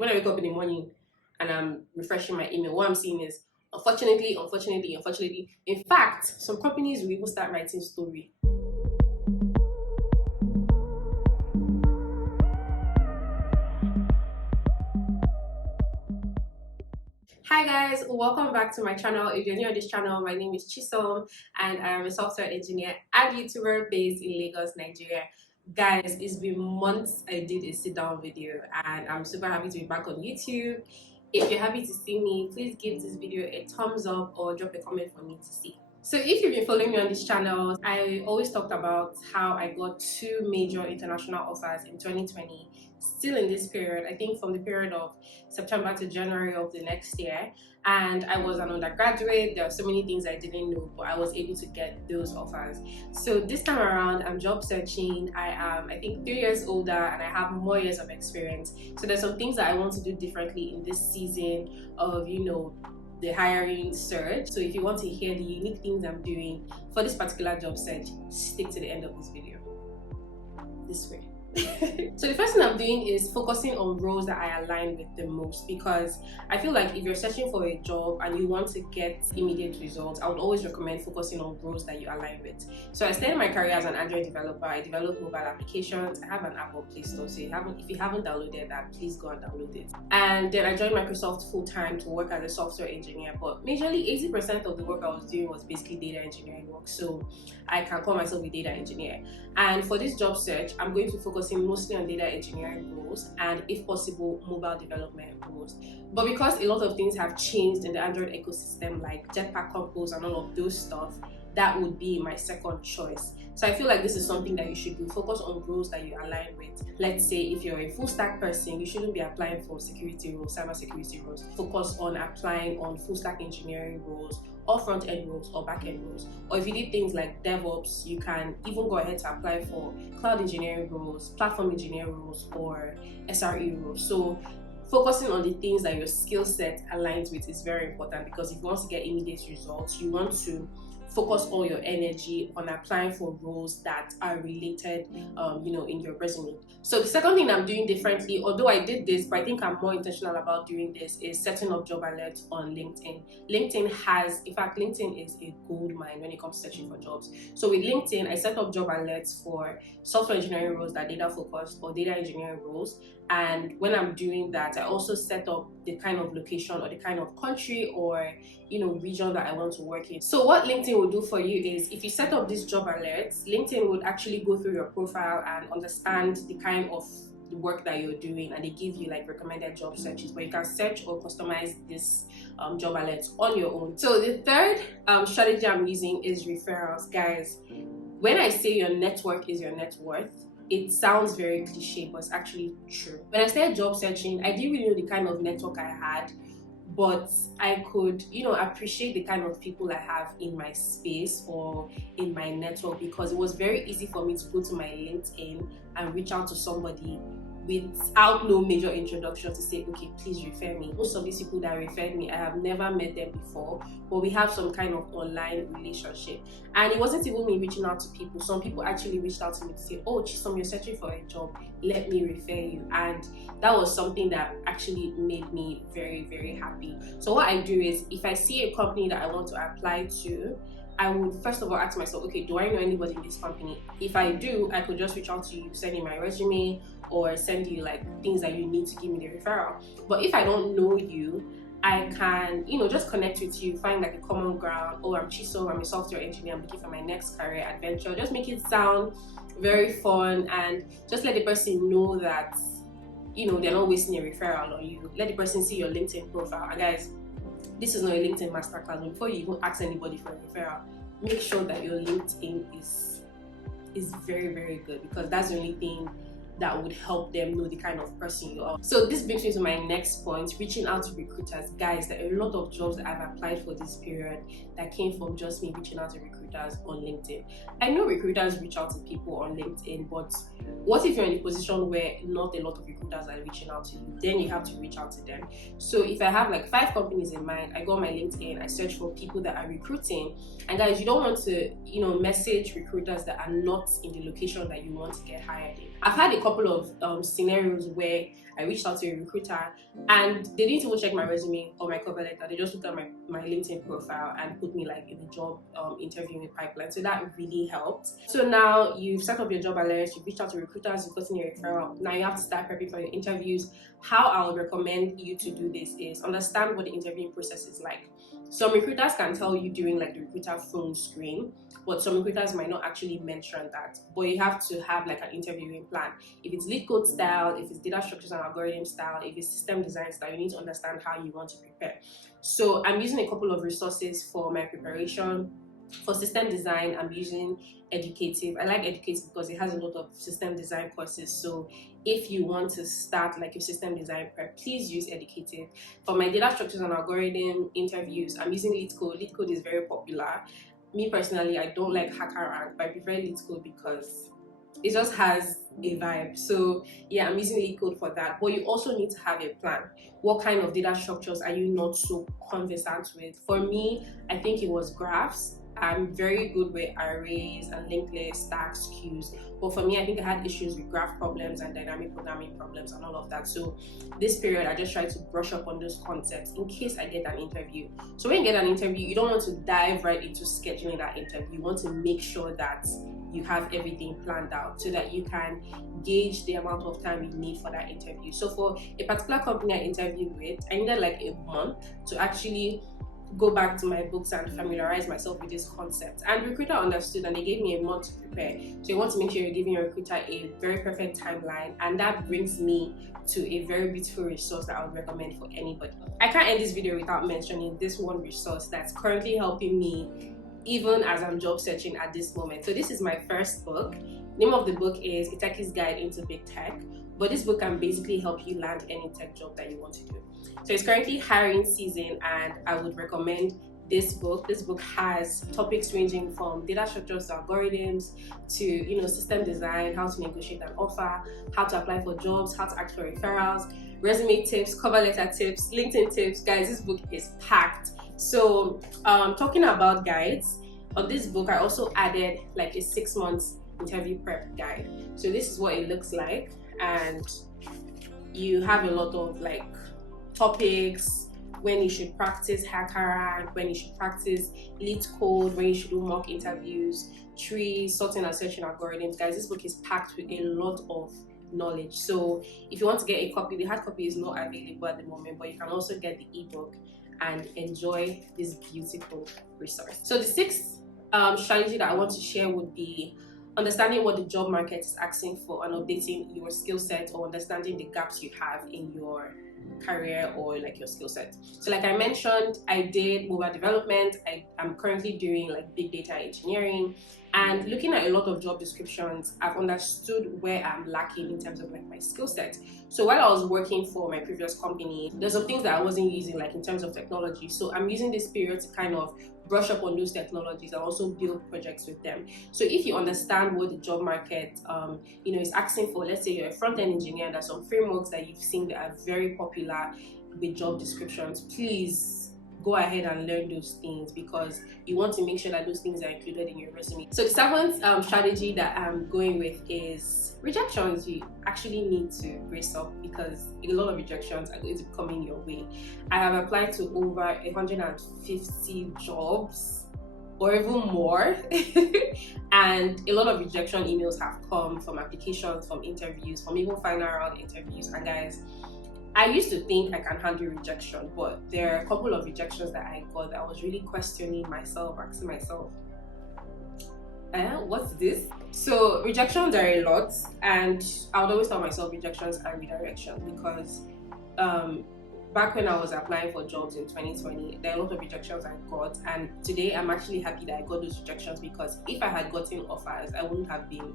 when I wake up in the morning and I'm refreshing my email, what I'm seeing is unfortunately. In fact, some companies will even start writing story. Hi guys, welcome back to my channel. If you're new on this channel, my name is Chisom and I am a software engineer and YouTuber based in Lagos, Nigeria. Guys, it's been months I did a sit down video and I'm super happy to be back on YouTube. If you're happy to see me, please give this video a thumbs up or drop a comment for me to see. So if you've been following me on this channel, I always talked about how I got 2 major international offers in 2020. Still in this period, I think from the period of September to January of the next year, and I was an undergraduate. There are so many things I didn't know, but I was able to get those offers. So this time around, I'm job searching. I am, I think, 3 years older and I have more years of experience. So there's some things that I want to do differently in this season of, the hiring search. So if you want to hear the unique things I'm doing for this particular job search, stick to the end of this video. This way. So the first thing I'm doing is focusing on roles that I align with the most, because I feel like if you're searching for a job and you want to get immediate results, I would always recommend focusing on roles that you align with. So I started my career as an Android developer. I develop mobile applications. I have an Apple Play Store, so if you haven't downloaded that, please go and download it. And then I joined Microsoft full-time to work as a software engineer, but majorly 80% of the work I was doing was basically data engineering work, so I can call myself a data engineer. And for this job search, I'm going to focus mostly on data engineering roles and, if possible, mobile development roles. But because a lot of things have changed in the Android ecosystem, like Jetpack Compose and all of those stuff, that would be my second choice. So I feel like this is something that you should do. Focus on roles that you align with. Let's say if you're a full stack person, you shouldn't be applying for security roles, cyber security roles. Focus on applying on full stack engineering roles, or front end roles, or back end roles. Or if you did things like DevOps, you can even go ahead to apply for cloud engineering roles, platform engineering roles, or SRE roles. So focusing on the things that your skill set aligns with is very important, because if you want to get immediate results, you want to focus all your energy on applying for roles that are related, in your resume. So the second thing I'm doing differently, although I did this, but I think I'm more intentional about doing this, is setting up job alerts on LinkedIn. LinkedIn is a gold mine when it comes to searching for jobs. So with LinkedIn, I set up job alerts for software engineering roles that are data focused, or data engineering roles. And when I'm doing that, I also set up the kind of location or the kind of country or region that I want to work in. So what LinkedIn will do for you is, if you set up these job alerts, LinkedIn would actually go through your profile and understand the kind of the work that you're doing, and they give you like recommended job searches, but you can search or customize this job alerts on your own. So the third strategy I'm using is referrals. Guys, when I say your network is your net worth, it sounds very cliche, but it's actually true. When I started job searching, I didn't really know the kind of network I had, but I could, appreciate the kind of people I have in my space or in my network, because it was very easy for me to go to my LinkedIn and reach out to somebody without no major introduction to say, okay, please refer me. Most of these people that referred me, I have never met them before, but we have some kind of online relationship. And it wasn't even me reaching out to people. Some people actually reached out to me to say, oh, Chisom, you're searching for a job, let me refer you. And that was something that actually made me very, very happy. So what I do is, if I see a company that I want to apply to, I would first of all ask myself, okay, do I know anybody in this company? If I do, I could just reach out to you, send you my resume, or send you like things that you need to give me the referral. But if I don't know you, I can, just connect with you, find like a common ground. Oh, I'm Chisom, I'm a software engineer, I'm looking for my next career adventure. Just make it sound very fun, and just let the person know that, they're not wasting a referral on you. Let the person see your LinkedIn profile. And guys, this is not a LinkedIn masterclass. Before you even ask anybody for a referral, make sure that your LinkedIn is very, very good, because that's the only thing that would help them know the kind of person you are. So this brings me to my next point, reaching out to recruiters. Guys, there are a lot of jobs that I've applied for this period that came from just me reaching out to recruiters on LinkedIn. I know recruiters reach out to people on LinkedIn, but what if you're in a position where not a lot of recruiters are reaching out to you? Then you have to reach out to them. So if I have like 5 companies in mind, I go on my LinkedIn, I search for people that are recruiting. And guys, you don't want to, message recruiters that are not in the location that you want to get hired in. I've had a couple of scenarios where I reached out to a recruiter and they didn't even check my resume or my cover letter. They just looked at my LinkedIn profile and put me like in the job interviewing pipeline. So that really helped. So now you've set up your job alerts, you've reached out to recruiters, you've gotten your referral. Now you have to start prepping for your interviews. How I would recommend you to do this is understand what the interviewing process is like. Some recruiters can tell you during like the recruiter phone screen, but some recruiters might not actually mention that. But you have to have like an interviewing plan. If it's lead code style, if it's data structures and algorithm style, if it's system design style, you need to understand how you want to prepare. So I'm using a couple of resources for my preparation. For system design, I'm using Educative. I like Educative because it has a lot of system design courses. So if you want to start like your system design prep, please use Educative. For my data structures and algorithm interviews, I'm using LeetCode. LeetCode is very popular. Me personally, I don't like HackerRank, but I prefer LeetCode because it just has a vibe. So yeah, I'm using LeetCode for that. But you also need to have a plan. What kind of data structures are you not so conversant with? For me, I think it was graphs. I'm very good with arrays and linked lists, stacks, queues. But for me, I think I had issues with graph problems and dynamic programming problems and all of that. So this period, I just try to brush up on those concepts in case I get an interview. So when you get an interview, you don't want to dive right into scheduling that interview. You want to make sure that you have everything planned out so that you can gauge the amount of time you need for that interview. So for a particular company I interviewed with, I needed like a month to actually go back to my books and familiarize myself with this concept. And recruiter understood and they gave me a month to prepare. So you want to make sure you're giving your recruiter a very perfect timeline, and that brings me to a very beautiful resource that I would recommend for anybody. I can't end this video without mentioning this one resource that's currently helping me even as I'm job searching at this moment. So this is my first book. Name of the book is A Techie's Guide into Big Tech. But this book can basically help you land any tech job that you want to do. So it's currently hiring season, and I would recommend this book. This book has topics ranging from data structures to algorithms to system design, how to negotiate an offer, how to apply for jobs, how to ask for referrals, resume tips, cover letter tips, LinkedIn tips. Guys, this book is packed. So talking about guides, on this book I also added like a 6 months interview prep guide. So this is what it looks like, and you have a lot of like topics, when you should practice HackerRank, when you should practice LeetCode, when you should do mock interviews, trees, sorting and searching algorithms. Guys, this book is packed with a lot of knowledge. So if you want to get a copy, the hard copy is not available at the moment, but you can also get the ebook and enjoy this beautiful resource. So the sixth strategy that I want to share would be understanding what the job market is asking for and updating your skill set, or understanding the gaps you have in your career or like your skill set. So like I mentioned, I did mobile development. I'm currently doing like big data engineering, and looking at a lot of job descriptions, I've understood where I'm lacking in terms of like my skill set. So while I was working for my previous company, there's some things that I wasn't using like in terms of technology. So I'm using this period to kind of brush up on those technologies and also build projects with them. So if you understand what the job market is asking for, let's say you're a front-end engineer, there's some frameworks that you've seen that are very popular with job descriptions, please go ahead and learn those things, because you want to make sure that those things are included in your resume. So the seventh strategy that I'm going with is rejections. You actually need to brace up, because a lot of rejections are going to be coming your way. I have applied to over 150 jobs or even more and a lot of rejection emails have come from applications, from interviews, from even final round interviews. And guys, I used to think I can handle rejection, but there are a couple of rejections that I got that I was really questioning myself, asking myself, what's this? So rejections are a lot, and I would always tell myself rejections are redirection, because back when I was applying for jobs in 2020, there are a lot of rejections I got, and today I'm actually happy that I got those rejections, because if I had gotten offers, I wouldn't have been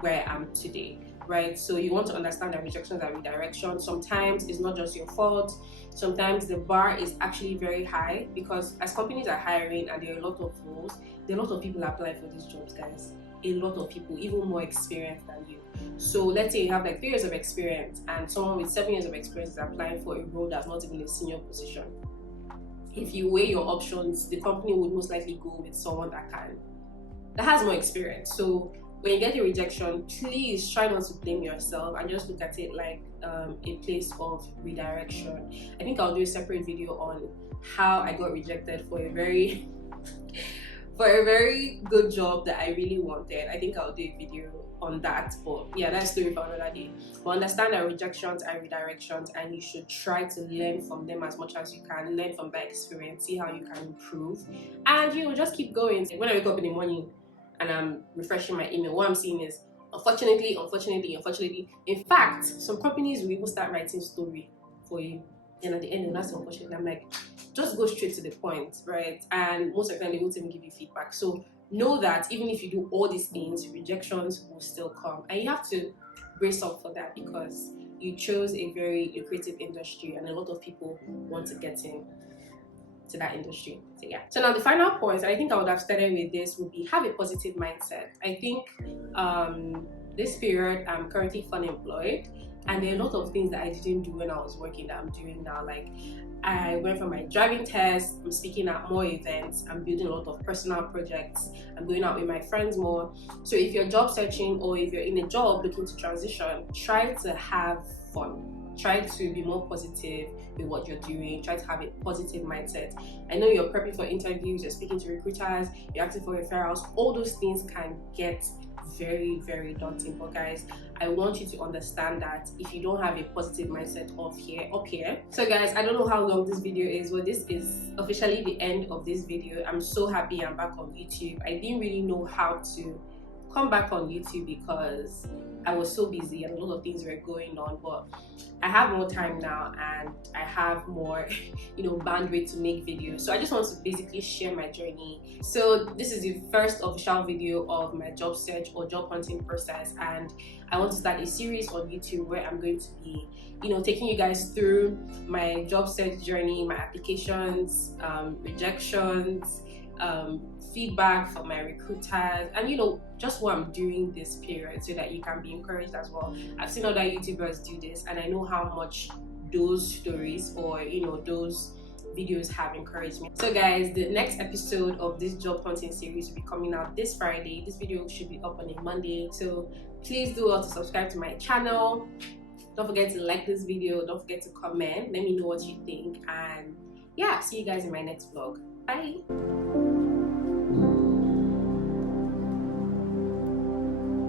where I am today. Right? So you want to understand that rejections are redirection. Sometimes it's not just your fault. Sometimes the bar is actually very high, because as companies are hiring and there are a lot of roles, there are a lot of people applying for these jobs, guys. A lot of people, even more experienced than you. So let's say you have like 3 years of experience and someone with 7 years of experience is applying for a role that's not even a senior position. If you weigh your options, the company would most likely go with someone that has more experience. So when you get a rejection, please try not to blame yourself and just look at it like a place of redirection. I think I'll do a separate video on how I got rejected for a very good job that I really wanted. I think I'll do a video on that, but yeah, that's story for another day. But understand that rejections are redirections, and you should try to learn from them as much as you can. Learn from that experience, see how you can improve, and just keep going. When I wake up in the morning and I'm refreshing my email, what I'm seeing is unfortunately. In fact, some companies will even start writing story for you, and at the end, that's unfortunately. I'm like, just go straight to the point, right? And most of the time they won't even give you feedback. So know that even if you do all these things, rejections will still come, and you have to brace up for that, because you chose a very lucrative industry and a lot of people want to get in to that industry. So yeah, so now the final point, I think I would have started with this, would be have a positive mindset. I think this period I'm currently unemployed, and there are a lot of things that I didn't do when I was working that I'm doing now. Like, I went for my driving test, I'm speaking at more events, I'm building a lot of personal projects, I'm going out with my friends more. So if you're job searching, or if you're in a job looking to transition, try to have fun. Try to be more positive with what you're doing. Try to have a positive mindset. I know you're prepping for interviews, you're speaking to recruiters, you're asking for referrals. All those things can get very, very daunting. But guys, I want you to understand that if you don't have a positive mindset up here. So guys, I don't know how long this video is, but this is officially the end of this video. I'm so happy I'm back on YouTube. I didn't really know how to come back on YouTube because I was so busy and a lot of things were going on, but I have more time now and I have more bandwidth to make videos. So I just want to basically share my journey. So this is the first official video of my job search or job hunting process, and I want to start a series on YouTube where I'm going to be taking you guys through my job search journey, my applications, rejections, feedback from my recruiters, and just what I'm doing this period, so that you can be encouraged as well. I've seen other YouTubers do this, and I know how much those stories or those videos have encouraged me. So guys, the next episode of this job hunting series will be coming out this Friday. This video should be up on a Monday, so please do also subscribe to my channel. Don't forget to like this video, don't forget to comment, let me know what you think, and yeah, see you guys in my next vlog. Bye.